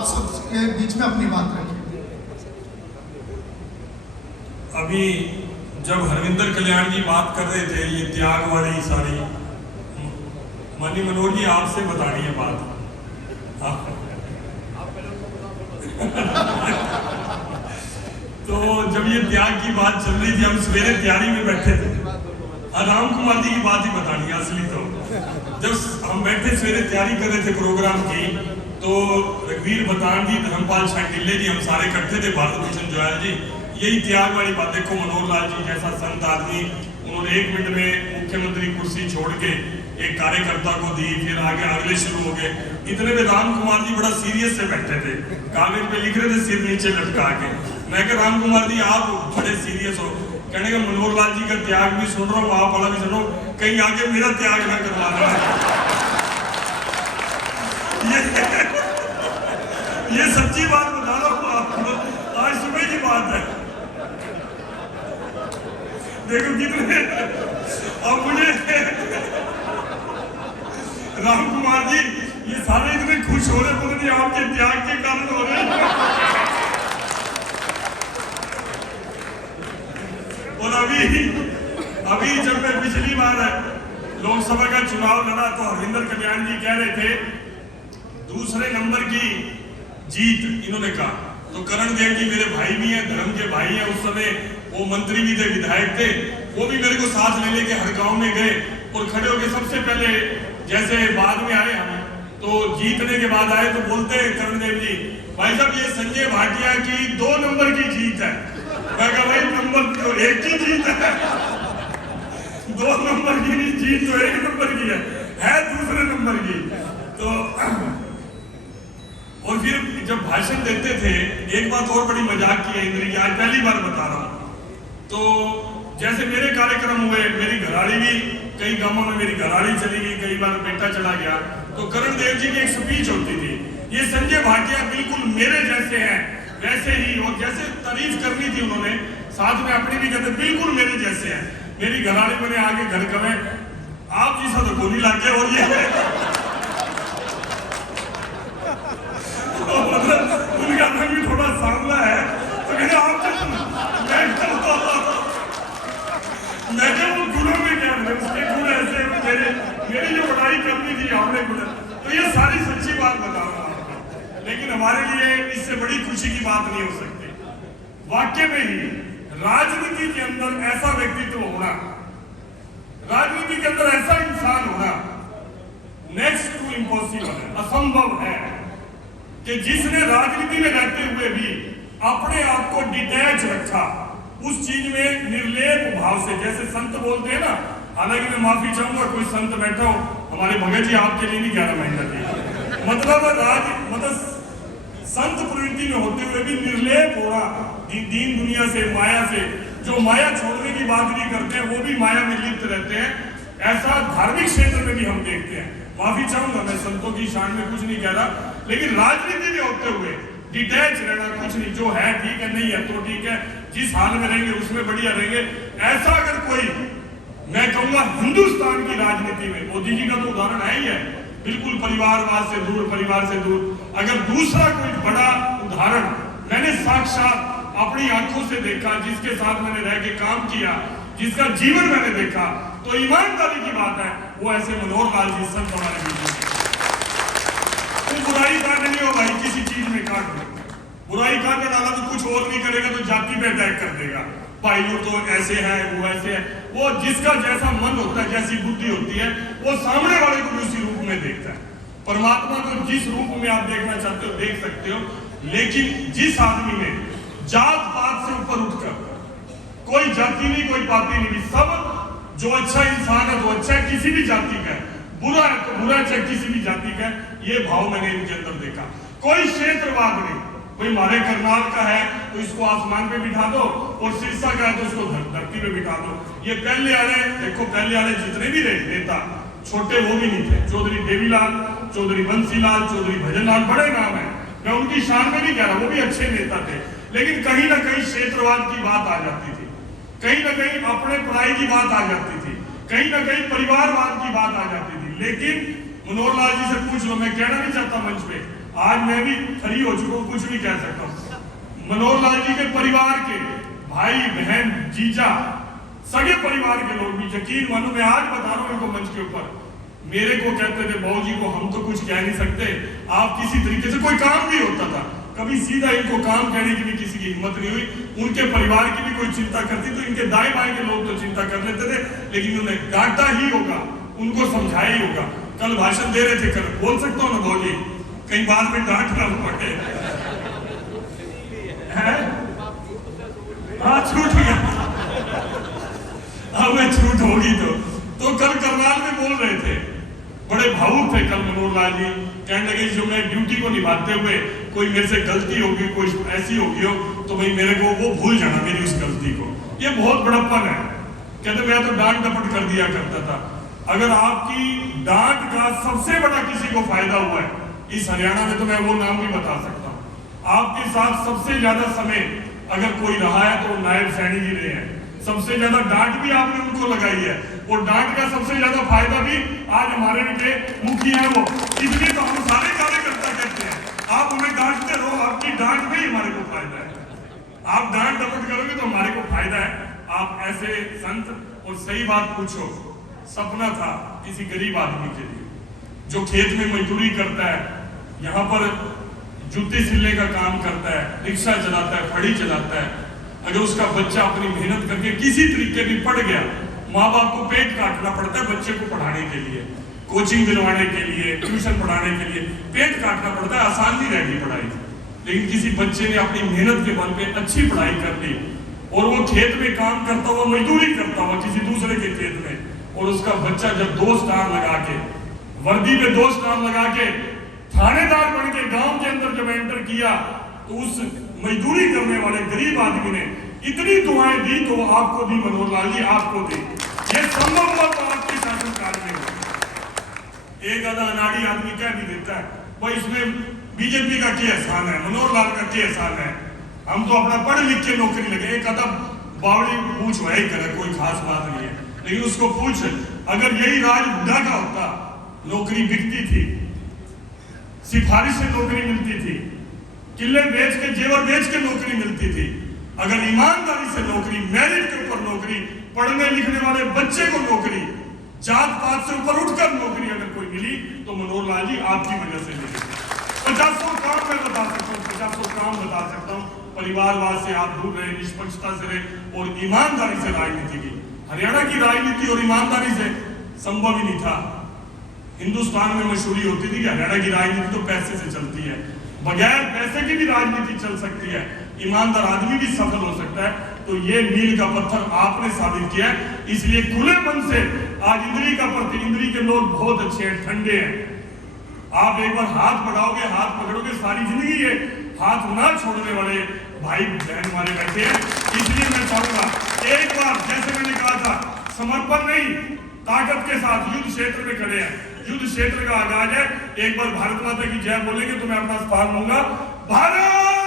आप सबके बीच में अपनी बात रखें। अभी जब हरविंदर कल्याण जी बात कर रहे थे ये त्याग वाली सारी, माननीय मनोज जी आपसे बतानी है बात। तो जब ये त्याग की बात चल रही थी, हम सवेरे तैयारी में बैठे थे, राम कुमार जी की बात ही बतानी है असली। तो जब हम बैठे सवेरे तैयारी कर रहे थे प्रोग्राम की, तो रघुवीर बतान जी, धर्मपाल शांडिल्य जी, हम सारे इकट्ठे थे, भारत भूषण जोयाल जी, यही त्याग वाली बात। देखो मनोहर लाल जी जैसा संत आदमी, उन्होंने 1 मिनट में मुख्यमंत्री कुर्सी छोड़ के एक कार्यकर्ता को दी, फिर आगे अगले शुरू हो गए। इतने में राम कुमार जी बड़ा सीरियस से बैठे थे, कागज पे लिख रहे थे सिर नीचे लटका के। मैं कह राम कुमार जी आप बड़े सीरियस हो, कहने का मनोहर लाल जी का त्याग भी सुन रहा हूँ, आप वाला भी सुन रहा हूँ, कहीं आगे मेरा त्याग ना करवा रहा है। ये सच्ची बात बता रहा हूँ आपको, आज सुबह की बात है। देखो कितने, अब मुझे राम कुमार जी ये सारे इतने खुश हो रहे, पता नहीं आपके त्याग के कारण हो रहे हैं। और अभी जब मैं पिछली बार लोकसभा का चुनाव लड़ा तो हरविंदर कल्याण जी कह रहे थे दूसरे नंबर की जीत, इन्होंने कहा। तो करण देव जी मेरे भाई भी हैं, धर्म के भाई हैं, उस समय वो मंत्री भी थे, विधायक थे, वो भी मेरे को साथ ले लेके हर गांव में गए और खड़े होके सबसे पहले, जैसे बाद में आए हम, तो जीतने के बाद आए तो बोलते हैं करण देव जी, भाई साहब ये संजय भाटिया की 2 नंबर की जीत है। मैं कहा भाई नंबर तो 1 की जीत है, 2 नंबर की नहीं, जीत तो 1 नंबर की है दूसरे नंबर की। तो और फिर जब भाषण देते थे, एक बात और बड़ी मजाक की है इंद्र की, आज पहली बार बता रहा हूँ। तो जैसे मेरे कार्यक्रम हुए, मेरी घराड़ी भी, कई गांवों में मेरी घराड़ी चली गई, कई बार बेटा चला गया, तो करण देव जी की एक स्पीच होती थी, ये संजय भाटिया बिल्कुल मेरे जैसे हैं, वैसे ही, और जैसे तारीफ करनी थी उन्होंने, साथ में अपनी भी कहते बिल्कुल मेरे जैसे हैं। मेरी घराड़ी मैंने आगे घर कमे आप जी सा तो गोली लाग गया, और ये मतलब उनका रंग भी थोड़ा सांवला है, तो कहते आप मैं वो गुणों में क्या, उसके गुण ऐसे, मेरी जो पढ़ाई करनी थी हमने गुण। तो ये सारी सच्ची बात बता रहा हूँ आपको, लेकिन हमारे लिए इससे बड़ी खुशी की बात नहीं हो सकती। वाक्य में ही राजनीति के अंदर ऐसा व्यक्तित्व होना, राजनीति के अंदर ऐसा इंसान होना नेक्स्ट टू इम्पॉसिबल है, असंभव है, कि जिसने राजनीति में रहते हुए भी अपने आप को डिटैच रखा, उस चीज में निर्लेप भाव से, जैसे संत बोलते हैं ना, हालांकि मैं माफी चाहूंगा कोई संत बैठा हो, हमारे भगत जी आपके लिए नहीं 11 महीना थी, मतलब संत प्रवृत्ति में होते हुए भी निर्लेप होना, दीन दुनिया से, माया से, जो माया छोड़ने की बात भी करते हैं वो भी माया में लिप्त रहते हैं, ऐसा धार्मिक क्षेत्र में भी हम देखते हैं। माफी चाहूंगा, मैं संतों की शान में कुछ नहीं कह रहा, लेकिन राजनीति में होते हुए डिटैच रहना, कुछ नहीं, जो है ठीक है, नहीं है तो ठीक है, जिस हाल में रहेंगे उसमें बढ़िया रहेंगे, ऐसा अगर कोई, मैं कहूंगा हिंदुस्तान की राजनीति में, मोदी जी का तो उदाहरण है ही है, बिल्कुल परिवारवाद से दूर, परिवार से दूर। अगर दूसरा कोई बड़ा उदाहरण मैंने साक्षात अपनी आंखों से देखा, जिसके साथ मैंने रह के काम किया, जिसका जीवन मैंने देखा, तो ईमानदारी की बात है, वो ऐसे मनोहर लाल जी संत हमारे बीच में। तो बुराई काट नहीं हो भाई, किसी चीज में काट दो, बुराई काट डाला तो कुछ और नहीं करेगा तो जाति पे अटैक कर देगा, भाई वो तो ऐसे है, वो ऐसे है, वो जिसका जैसा मन होता है, जैसी बुद्धि होती है, वो सामने वाले को भी उसी रूप में देखता है। परमात्मा को जिस रूप में आप देखना चाहते हो देख सकते हो, लेकिन जिस आदमी ने जात पात से ऊपर उठकर, कोई जाति नहीं, कोई पाति नहीं, सब जो अच्छा इंसान है वो अच्छा है, किसी भी जाति का है, बुरा है तो बुरा है किसी भी जाति का, ये भाव मैंने इनके अंदर देखा। कोई क्षेत्रवाद नहीं, कोई हमारे करनाल का है तो इसको आसमान पे बिठा दो, और सिरसा का है तो इसको धरती पे बिठा दो। ये पहले वाले देखो, पहले वाले जितने भी रहे नेता, छोटे वो भी नहीं थे, चौधरी देवीलाल, चौधरी बंसीलाल, चौधरी भजनलाल, बड़े नाम है, मैं उनकी शान में नहीं कह रहा, वो भी अच्छे नेता थे, लेकिन कहीं ना कहीं क्षेत्रवाद की बात आ जाती थी, कहीं ना कहीं अपने पढ़ाई की बात आ जाती थी, कहीं ना कहीं परिवारवाद की बात आ जाती थी। लेकिन मनोहर लाल जी से पूछ लो, मैं कहना नहीं चाहता मंच पे, आज मैं भी खड़ी हो चुका हूँ, कुछ भी कह सकता हूँ। मनोहर लाल जी के परिवार के भाई बहन जीजा सगे परिवार के लोग भी, यकीन मानो मैं आज बता रहा हूँ इनको मंच के ऊपर, मेरे को कहते थे बाबू जी को हम तो कुछ कह नहीं सकते, आप किसी तरीके से, कोई काम भी होता था कभी सीधा इनको काम कहने की भी किसी की हिम्मत नहीं हुई। उनके परिवार की भी कोई चिंता करती तो इनके दाएं बाएं के लोग तो चिंता कर लेते थे, लेकिन उन्हें डांटा ही होगा, उनको समझाया ही होगा। कल भाषण दे रहे थे, कल बोल सकता हूँ ना बाबू जी, कहीं बाद में डांट ना पड़े। हाँ छूट गया, अब मैं छूट होगी तो कल करनाल में बोल रहे थे, बड़े भावुक थे कल मनोहर लाल जी, कहने लगे जो मैं ड्यूटी को निभाते हुए कोई मेरे से गलती होगी, कोई ऐसी होगी हो तो भाई मेरे को वो भूल जाना मेरी उस गलती को, ये बहुत बड़प्पन है। कहते मैं तो डांट डपट कर दिया करता था। अगर आपकी डांट का सबसे बड़ा किसी को फायदा हुआ है इस हरियाणा में तो मैं वो नाम भी बता सकता हूँ। आपके साथ सबसे ज्यादा समय अगर कोई रहा है तो नायब सैनी जी रहे हैं, सबसे ज्यादा डांट भी आपने उनको लगाई है, और डांट का सबसे ज्यादा फायदा भी आज हमारे के मुखिया है वो, इसलिए तो हम सारे कार्यकर्ता कहते हैं आप हमें डांटते रहो, आपकी डांट में ही हमारे को फायदा है, आप डांट डपट करोगे तो हमारे को फायदा है। आप ऐसे संत, और सही बात पूछो, सपना था किसी गरीब आदमी के लिए जो खेत में मजदूरी करता है, यहाँ पर जूते सिलने का काम करता है, रिक्शा चलाता है, फड़ी चलाता है, अगर उसका बच्चा अपनी मेहनत करके किसी तरीके भी पढ़ गया, माँ बाप को पेट काटना पड़ता है बच्चे को पढ़ाने के लिए, कोचिंग दिलवाने के लिए, ट्यूशन पढ़ाने के लिए पेट काटना पड़ता है, आसान नहीं रहेगी पढ़ाई। लेकिन किसी बच्चे ने अपनी मेहनत के बल पे अच्छी पढ़ाई कर ली और वो खेत में काम करता हुआ, मजदूरी करता हुआ किसी दूसरे के खेत में, और उसका बच्चा जब 2 स्टार लगा के, वर्दी पे 2 स्टार लगा के थानेदार बन के गांव के अंदर जब एंटर किया, तो उस मजदूरी करने वाले गरीब आदमी ने इतनी दुआएं दी तो वो आपको दी मनोहर लाल जी, आपको दी। ये संभव हुआ तो आपके शासनकाल में हो। एक आधा अनाड़ी आदमी क्या भी देता है भाई इसमें बीजेपी का क्या एहसान है, मनोहर लाल का क्या एहसान है, हम तो अपना पढ़ लिख के नौकरी लगे। एक आधा बावड़ी पूछ वही करे, कोई खास बात नहीं है, लेकिन उसको पूछ अगर यही राज बुढ़ा का होता, नौकरी बिकती थी, सिफारिश से नौकरी मिलती थी, किले बेच के जेवर बेच के नौकरी मिलती थी, अगर ईमानदारी से नौकरी, मेरिट के ऊपर नौकरी, पढ़ने लिखने वाले बच्चे को नौकरी, जात पात से ऊपर उठकर नौकरी अगर कोई मिली तो मनोहर लाल जी आपकी वजह से मिली। 50 काम मैं बता सकता हूँ, 50 काम बता सकता हूँ। परिवारवाद से आप दूर रहे, निष्पक्षता से रहे और ईमानदारी से राजनीति की। हरियाणा की राजनीति और ईमानदारी से संभव ही नहीं था। हिंदुस्तान में मशहूरी होती थी कि हरियाणा की राजनीति तो पैसे से चलती है, बगैर पैसे की भी राजनीति चल सकती है, ईमानदार आदमी भी सफल हो सकता है। तो ये मील का पत्थर आपने साबित किया है, इसलिए खुले मन से आज इंद्री का प्रति, इंद्री के लोग बहुत अच्छे हैं, ठंडे हैं। आप एक बार हाथ बढ़ाओगे, हाथ पकड़ोगे, सारी जिंदगी है हाथ ना छोड़ने वाले भाई बहन हमारे बैठे हैं। इसलिए मैं चाहूंगा एक बार, जैसे मैंने कहा था, समर्पण नहीं, ताकत के साथ युद्ध क्षेत्र में खड़े हैं, युद्ध क्षेत्र का आगाज है। एक बार भारत माता की जय बोलेंगे तो मैं अपना स्थान लूंगा। भारत